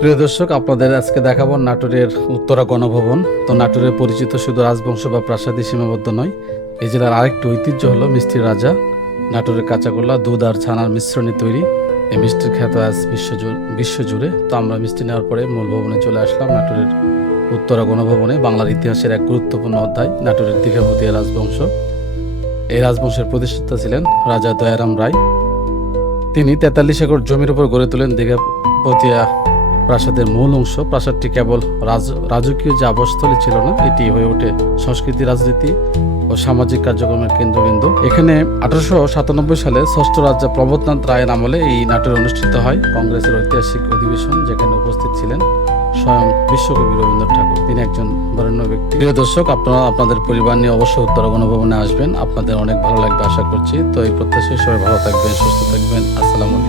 প্রিয় দর্শক, আপনাদের আজকে দেখাবো নাটোরের উত্তরা গণভবন। তো নাটোরের পরিচিত শুধু রাজবংশ বা প্রাসাদী সীমাবদ্ধ নয়, এই জেলার আরেকটি ঐতিহ্য হলো মিষ্টির রাজা। নাটোরের কাঁচাগোল্লা, দুধ আর ছানার মিশ্রণে তৈরি। এই মিষ্টির খ্যাত আজ বিশ্বজুড়ে। তো আমরা মিষ্টি নেওয়ার পরে মূল ভবনে চলে আসলাম নাটোরের উত্তরা গণভবনে। বাংলার ইতিহাসের এক গুরুত্বপূর্ণ অধ্যায়, নাটোরের দীঘাপতিয়া রাজবংশ। এই রাজবংশের প্রতিষ্ঠাতা ছিলেন রাজা দয়ারাম রায়। তিনি তেতাল্লিশ একর জমির উপর গড়ে তোলেন দীঘাপতিয়া প্রাসাদের মূল অংশ। প্রাসাদটি কেবল রাজ- রাজকীয় যে আবাসস্থলী ছিল না, এটি হয়ে ওঠে সংস্কৃতি, রাজনীতি ও সামাজিক কার্যক্রমের কেন্দ্রবিন্দু। এখানে আঠারোশো সাতানব্বই সালে ষষ্ঠ রাজা প্রবোধনাথ রায়ের আমলে এই নাটক অনুষ্ঠিত হয়। কংগ্রেসের ঐতিহাসিক অধিবেশন যেখানে উপস্থিত ছিলেন স্বয়ং বিশ্বকবি রবীন্দ্রনাথ ঠাকুর। তিনি একজন বরেণ্য ব্যক্তি। প্রিয় দর্শক, আপনারা, আপনাদের পরিবার নিয়ে অবশ্যই উত্তর গণভবনে আসবেন। আপনাদের অনেক ভালো লাগবে, আশা করছি। তো এই প্রত্যাশায় সবাই ভালো থাকবেন, সুস্থ থাকবেন। আসসালামু